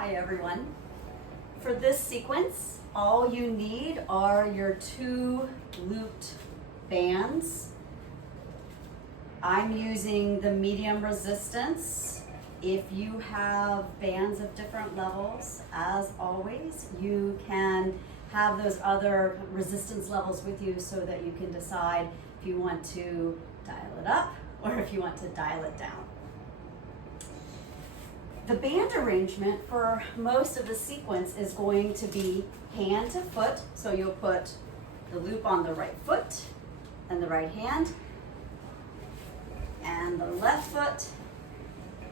Hi everyone. For this sequence, all you need are your two looped bands. I'm using the medium resistance. If you have bands of different levels, as always, you can have those other resistance levels with you so that you can decide if you want to dial it up or if you want to dial it down. The band arrangement for most of the sequence is going to be hand to foot. So you'll put the loop on the right foot and the right hand, and the left foot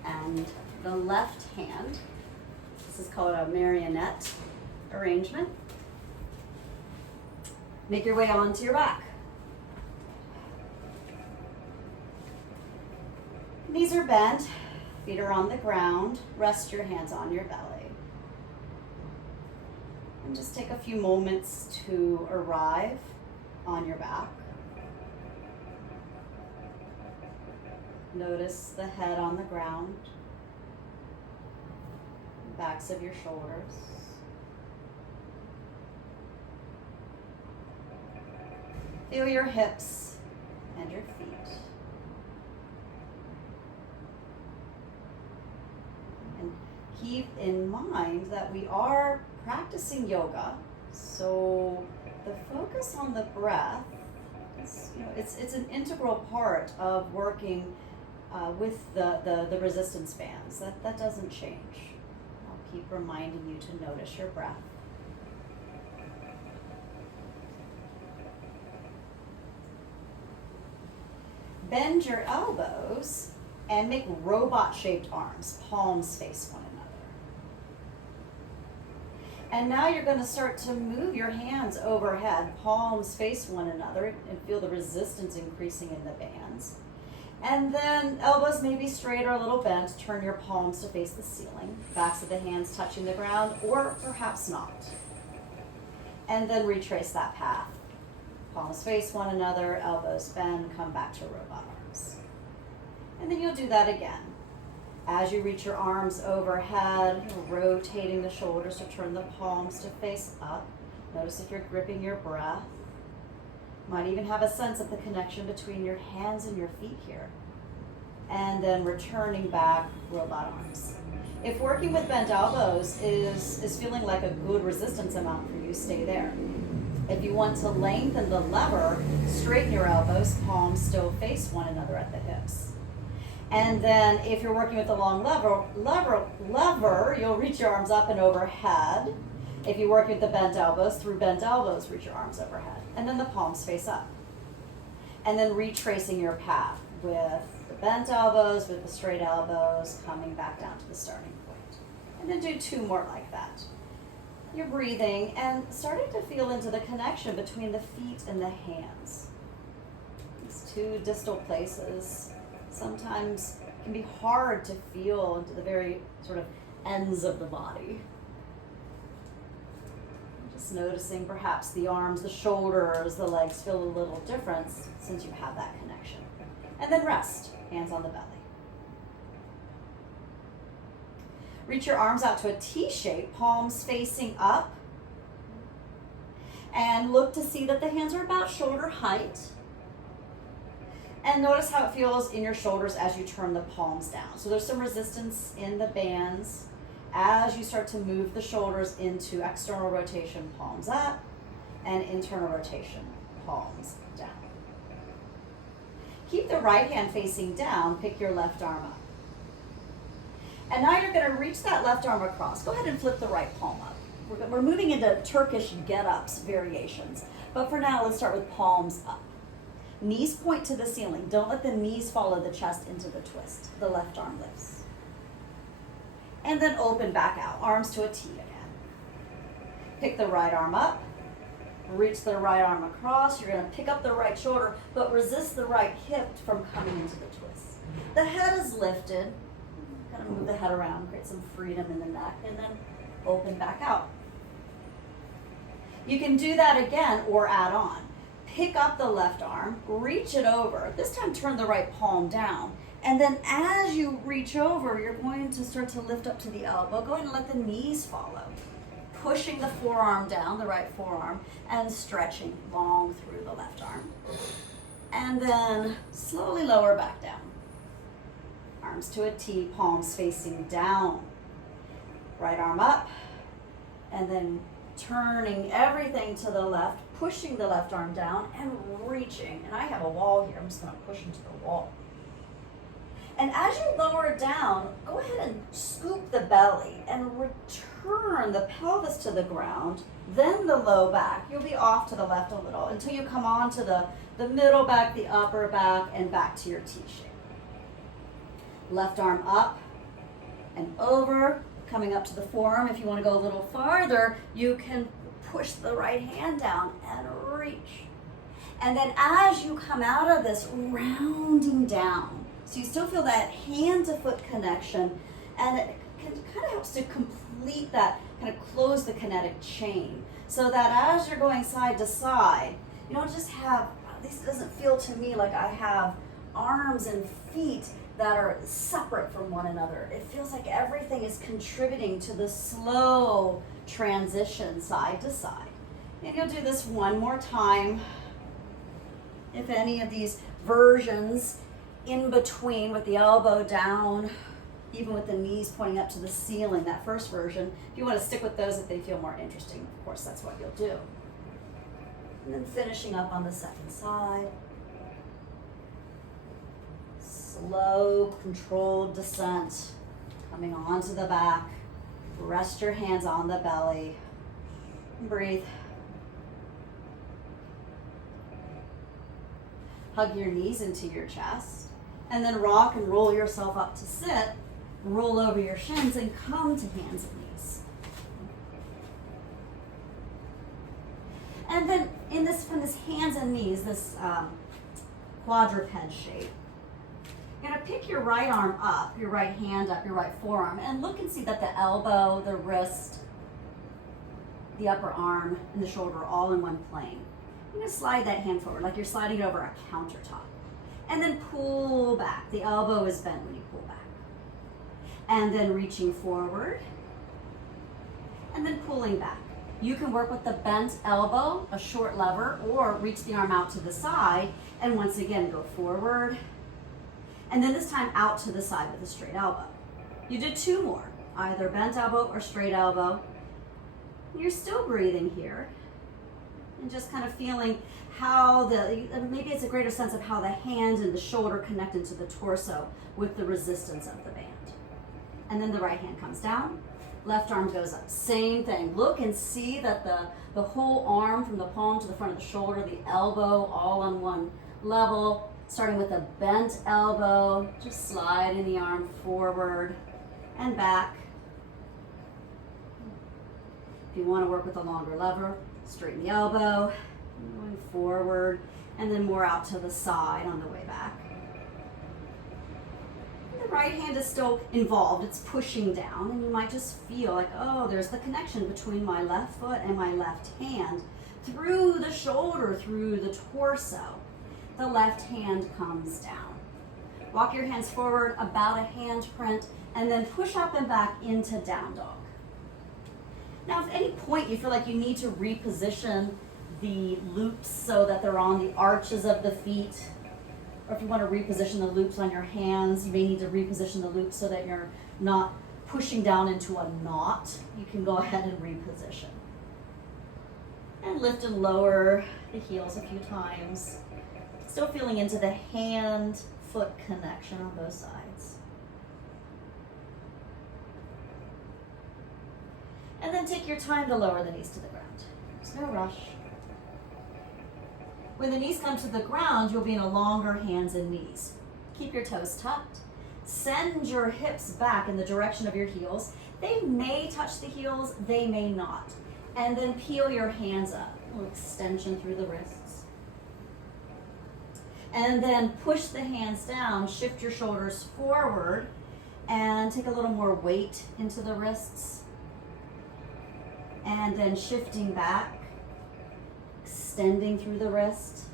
and the left hand. This is called a marionette arrangement. Make your way onto your back. Knees are bent. Feet are on the ground. Rest your hands on your belly. And just take a few moments to arrive on your back. Notice the head on the ground, backs of your shoulders. Feel your hips and your feet. Keep in mind that we are practicing yoga, so the focus on the breath is, it's an integral part of working with the resistance bands. That doesn't change. I'll keep reminding you to notice your breath. Bend your elbows and make robot-shaped arms, palms face one another. And now you're going to start to move your hands overhead, palms face one another, and feel the resistance increasing in the bands. And then elbows may be straight or a little bent. Turn your palms to face the ceiling, backs of the hands touching the ground, or perhaps not. And then retrace that path. Palms face one another, elbows bend, come back to robot arms. And then you'll do that again. As you reach your arms overhead, rotating the shoulders to turn the palms to face up. Notice if you're gripping your breath. Might even have a sense of the connection between your hands and your feet here. And then returning back, robot arms. If working with bent elbows is feeling like a good resistance amount for you, stay there. If you want to lengthen the lever, straighten your elbows, palms still face one another at the hips. And then if you're working with the long lever, you'll reach your arms up and overhead. If you work with the bent elbows, through bent elbows, reach your arms overhead. And then the palms face up. And then retracing your path with the bent elbows, with the straight elbows, coming back down to the starting point. And then do two more like that. You're breathing and starting to feel into the connection between the feet and the hands. These two distal places sometimes can be hard to feel into the very sort of ends of the body. Just noticing perhaps the arms, the shoulders, the legs feel a little different since you have that connection. And then rest, hands on the belly. Reach your arms out to a T shape, palms facing up. And look to see that the hands are about shoulder height. And notice how it feels in your shoulders as you turn the palms down. So there's some resistance in the bands as you start to move the shoulders into external rotation, palms up, and internal rotation, palms down. Keep the right hand facing down, pick your left arm up. And now you're going to reach that left arm across. Go ahead and flip the right palm up. We're moving into Turkish get-ups variations. But for now, let's start with palms up. Knees point to the ceiling. Don't let the knees follow the chest into the twist. The left arm lifts. And then open back out. Arms to a T again. Pick the right arm up. Reach the right arm across. You're going to pick up the right shoulder, but resist the right hip from coming into the twist. The head is lifted. Kind of move the head around, create some freedom in the neck, and then open back out. You can do that again or add on. Pick up the left arm, reach it over. This time turn the right palm down And then as you reach over, you're going to start to lift up to the elbow. Go ahead and let the knees follow. Pushing the forearm down, the right forearm, and stretching long through the left arm. And then slowly lower back down. Arms to a T, palms facing down. Right arm up, and then turning everything to the left, pushing the left arm down and reaching. And I have a wall here, I'm just going to push into the wall. And as you lower down, go ahead and scoop the belly and return the pelvis to the ground, then the low back. You'll be off to the left a little until you come on to the middle back, the upper back, and back to your T shape. Left arm up and over, coming up to the forearm. If you want to go a little farther, you can push the right hand down and reach. And then as you come out of this, rounding down. So you still feel that hand to foot connection, and it kind of helps to complete that, kind of close the kinetic chain. So that as you're going side to side, you don't just have, at least it doesn't feel to me like I have arms and feet that are separate from one another. It feels like everything is contributing to the slow transition side to side. And you'll do this one more time. If any of these versions in between with the elbow down, even with the knees pointing up to the ceiling, that first version, if you want to stick with those if they feel more interesting, of course, that's what you'll do. And then finishing up on the second side. Slow, controlled descent, coming onto the back. Rest your hands on the belly. Breathe. Hug your knees into your chest. And then rock and roll yourself up to sit. Roll over your shins and come to hands and knees. And then from this hands and knees, this quadruped shape, you're going to pick your right arm up, your right hand up, your right forearm, and look and see that the elbow, the wrist, the upper arm, and the shoulder are all in one plane. You're going to slide that hand forward like you're sliding it over a countertop. And then pull back. The elbow is bent when you pull back. And then reaching forward. And then pulling back. You can work with the bent elbow, a short lever, or reach the arm out to the side. And once again, go forward. And then this time out to the side with a straight elbow. You did two more, either bent elbow or straight elbow. You're still breathing here. And just kind of feeling how maybe it's a greater sense of how the hand and the shoulder connect into the torso with the resistance of the band. And then the right hand comes down, left arm goes up. Same thing. Look and see that the whole arm from the palm to the front of the shoulder, the elbow all on one level, starting with a bent elbow, just sliding the arm forward and back. If you want to work with a longer lever, straighten the elbow, going forward, and then more out to the side on the way back. And the right hand is still involved, it's pushing down, and you might just feel like, oh, there's the connection between my left foot and my left hand through the shoulder, through the torso. The left hand comes down. Walk your hands forward about a hand print, and then push up and back into down dog. Now, if at any point you feel like you need to reposition the loops so that they're on the arches of the feet, or if you want to reposition the loops on your hands, you may need to reposition the loops so that you're not pushing down into a knot. You can go ahead and reposition. And lift and lower the heels a few times. Still feeling into the hand-foot connection on both sides. And then take your time to lower the knees to the ground. There's no rush. When the knees come to the ground, you'll be in a longer hands and knees. Keep your toes tucked. Send your hips back in the direction of your heels. They may touch the heels, they may not. And then peel your hands up. A little extension through the wrists. And then push the hands down, shift your shoulders forward, and take a little more weight into the wrists. And then shifting back, extending through the wrist.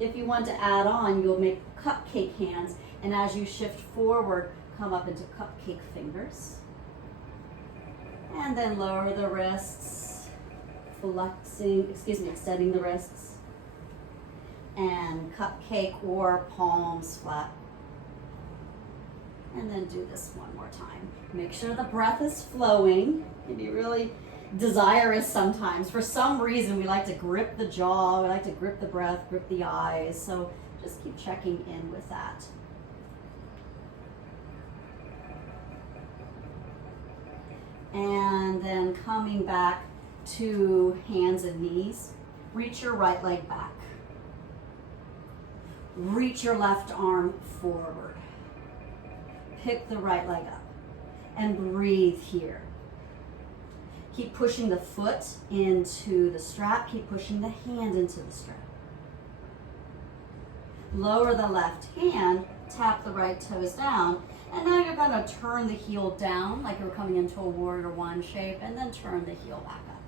If you want to add on, you'll make cupcake hands And as you shift forward, come up into cupcake fingers. And then lower the wrists, extending the wrists. And cupcake or palms flat. And then do this one more time. Make sure the breath is flowing. You can be really desirous sometimes. For some reason, we like to grip the jaw, we like to grip the breath, grip the eyes. So just keep checking in with that. And then coming back to hands and knees. Reach your right leg back. Reach your left arm forward. Pick the right leg up and breathe here. Keep pushing the foot into the strap. Keep pushing the hand into the strap. Lower the left hand, tap the right toes down, and now you're going to turn the heel down like you're coming into a warrior one shape, and then turn the heel back up.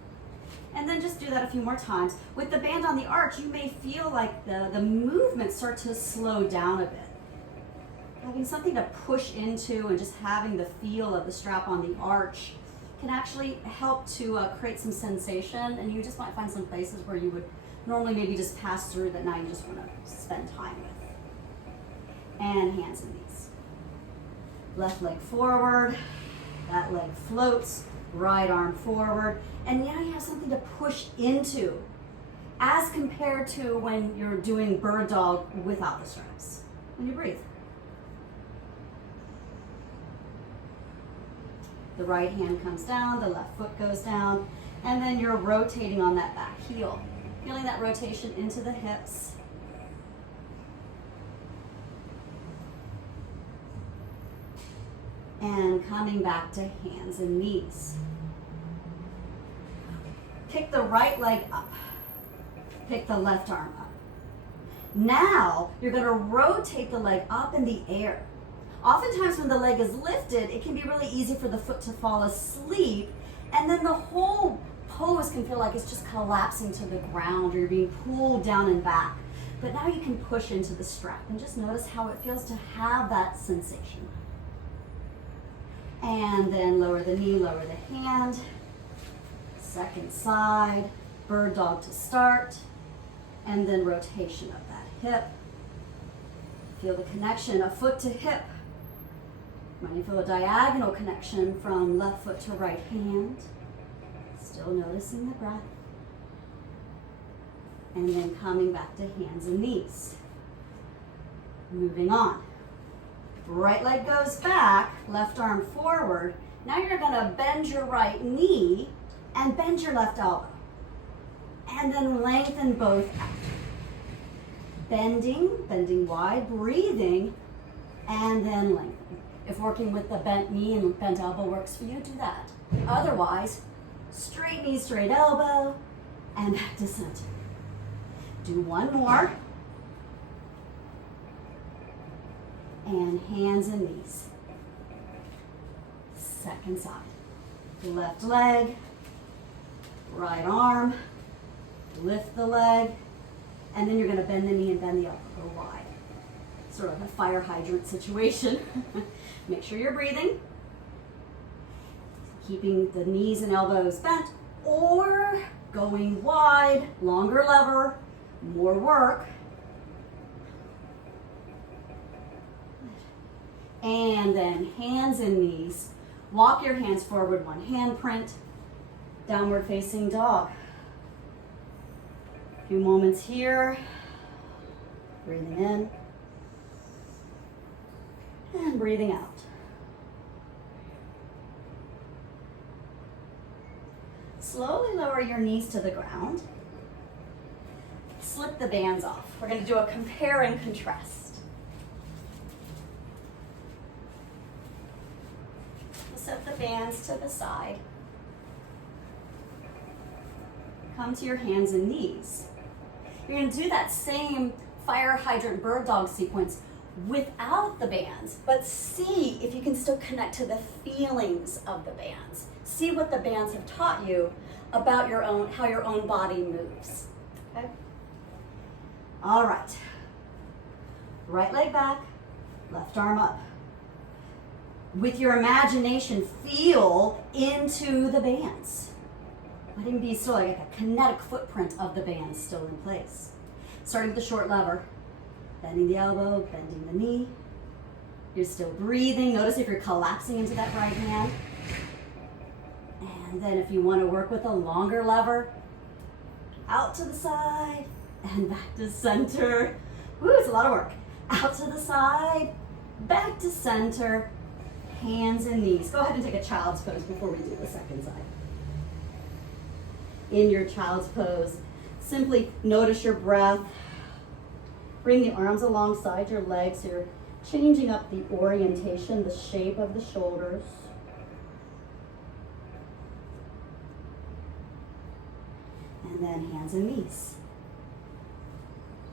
And then just do that a few more times. With the band on the arch, you may feel like the movements start to slow down a bit. Having something to push into and just having the feel of the strap on the arch can actually help to create some sensation, and you just might find some places where you would normally maybe just pass through that now you just want to spend time with. And hands and knees. Left leg forward, that leg floats, right arm forward, and now you have something to push into as compared to when you're doing bird dog without the straps. When you breathe. The right hand comes down, the left foot goes down, and then you're rotating on that back heel. Feeling that rotation into the hips. And coming back to hands and knees. Pick the right leg up. Pick the left arm up. Now you're going to rotate the leg up in the air. Oftentimes when the leg is lifted, it can be really easy for the foot to fall asleep, and then the whole pose can feel like it's just collapsing to the ground, or you're being pulled down and back. But now you can push into the strap and just notice how it feels to have that sensation. And then lower the knee, lower the hand. Second side, bird dog to start, and then rotation of that hip. Feel the connection of foot to hip. When you feel a diagonal connection from left foot to right hand, still noticing the breath. And then coming back to hands and knees. Moving on. Right leg goes back, left arm forward. Now you're going to bend your right knee and bend your left elbow. And then lengthen both out. Bending wide, breathing, and then lengthen. If working with the bent knee and bent elbow works for you, do that. Otherwise, straight knee, straight elbow, and back to center. Do one more. And hands and knees. Second side. Left leg, right arm, lift the leg, and then you're going to bend the knee and bend the elbow, go wide. Sort of a fire hydrant situation. Make sure you're breathing, keeping the knees and elbows bent, or going wide, longer lever, more work. And then hands and knees. Walk your hands forward, one hand print, downward facing dog. A few moments here, breathing in and breathing out. Slowly lower your knees to the ground. Slip the bands off. We're going to do a compare and contrast. We'll set the bands to the side. Come to your hands and knees. You're going to do that same fire hydrant bird dog sequence without the bands, but see if you can still connect to the feelings of the bands. See what the bands have taught you about your own, how your own body moves. Okay? All right. Right leg back, Left arm up. With your imagination, feel into the bands. Letting these still like a kinetic footprint of the bands still in place. Starting with the short lever. Bending the elbow, bending the knee. You're still breathing. Notice if you're collapsing into that right hand. And then if you want to work with a longer lever, out to the side and back to center. Woo, it's a lot of work. Out to the side, back to center, hands and knees. Go ahead and take a child's pose before we do the second side. In your child's pose, simply notice your breath. Bring the arms alongside your legs. You're changing up the orientation, the shape of the shoulders. And then hands and knees.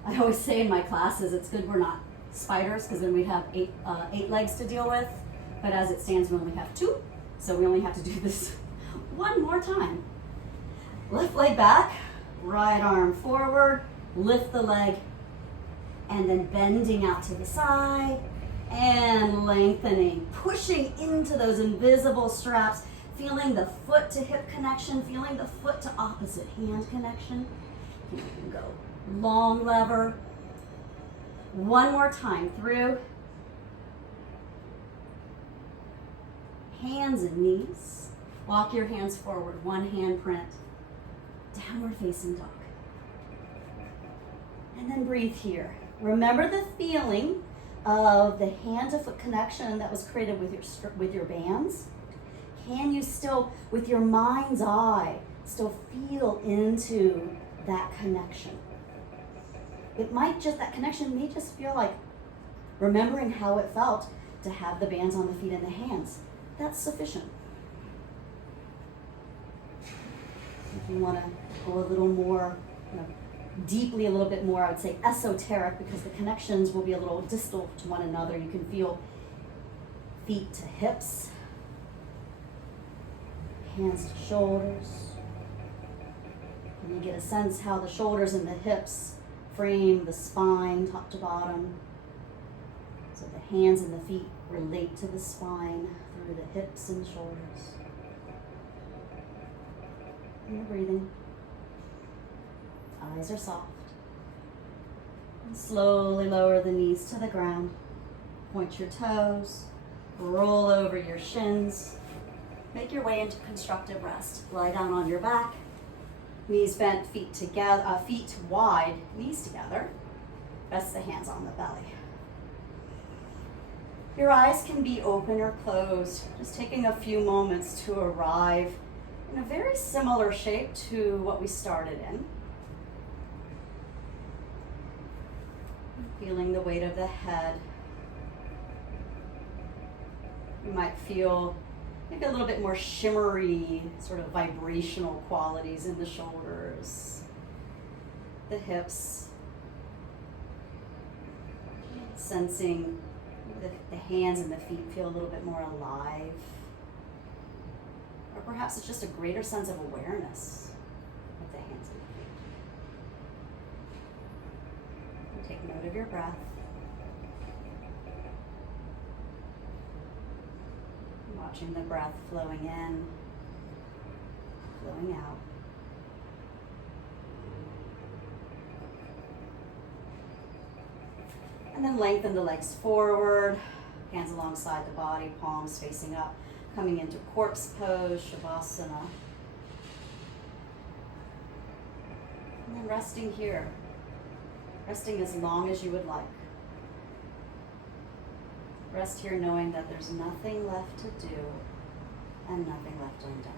I always say in my classes, it's good we're not spiders because then we'd have eight legs to deal with. But as it stands, we only have 2. So we only have to do this one more time. Left leg back, right arm forward, lift the leg, and then bending out to the side and lengthening, pushing into those invisible straps, feeling the foot to hip connection, feeling the foot to opposite hand connection. You can go long lever. One more time through. Hands and knees. Walk your hands forward, one hand print. Downward facing dog. And then breathe here. Remember the feeling of the hand to foot connection that was created with your bands? Can you still, with your mind's eye, still feel into that connection? That connection may just feel like remembering how it felt to have the bands on the feet and the hands. That's sufficient. If you want to go a little more, deeply a little bit more, I would say esoteric, because the connections will be a little distal to one another. You can feel feet to hips, hands to shoulders. And you get a sense how the shoulders and the hips frame the spine top to bottom. So the hands and the feet relate to the spine through the hips and shoulders. And you're breathing. Eyes are soft. And slowly lower the knees to the ground. Point your toes. Roll over your shins. Make your way into constructive rest. Lie down on your back. Knees bent, feet together, feet wide, knees together. Rest the hands on the belly. Your eyes can be open or closed, just taking a few moments to arrive in a very similar shape to what we started in. Feeling the weight of the head. You might feel maybe a little bit more shimmery, sort of vibrational qualities in the shoulders, the hips, sensing the hands and the feet feel a little bit more alive. Or perhaps it's just a greater sense of awareness of the hands and the feet. And take note of your breath. Watching the breath flowing in, flowing out. And then lengthen the legs forward, hands alongside the body, palms facing up, coming into corpse pose, Shavasana. And then resting here, resting as long as you would like. Rest here knowing that there's nothing left to do and nothing left undone.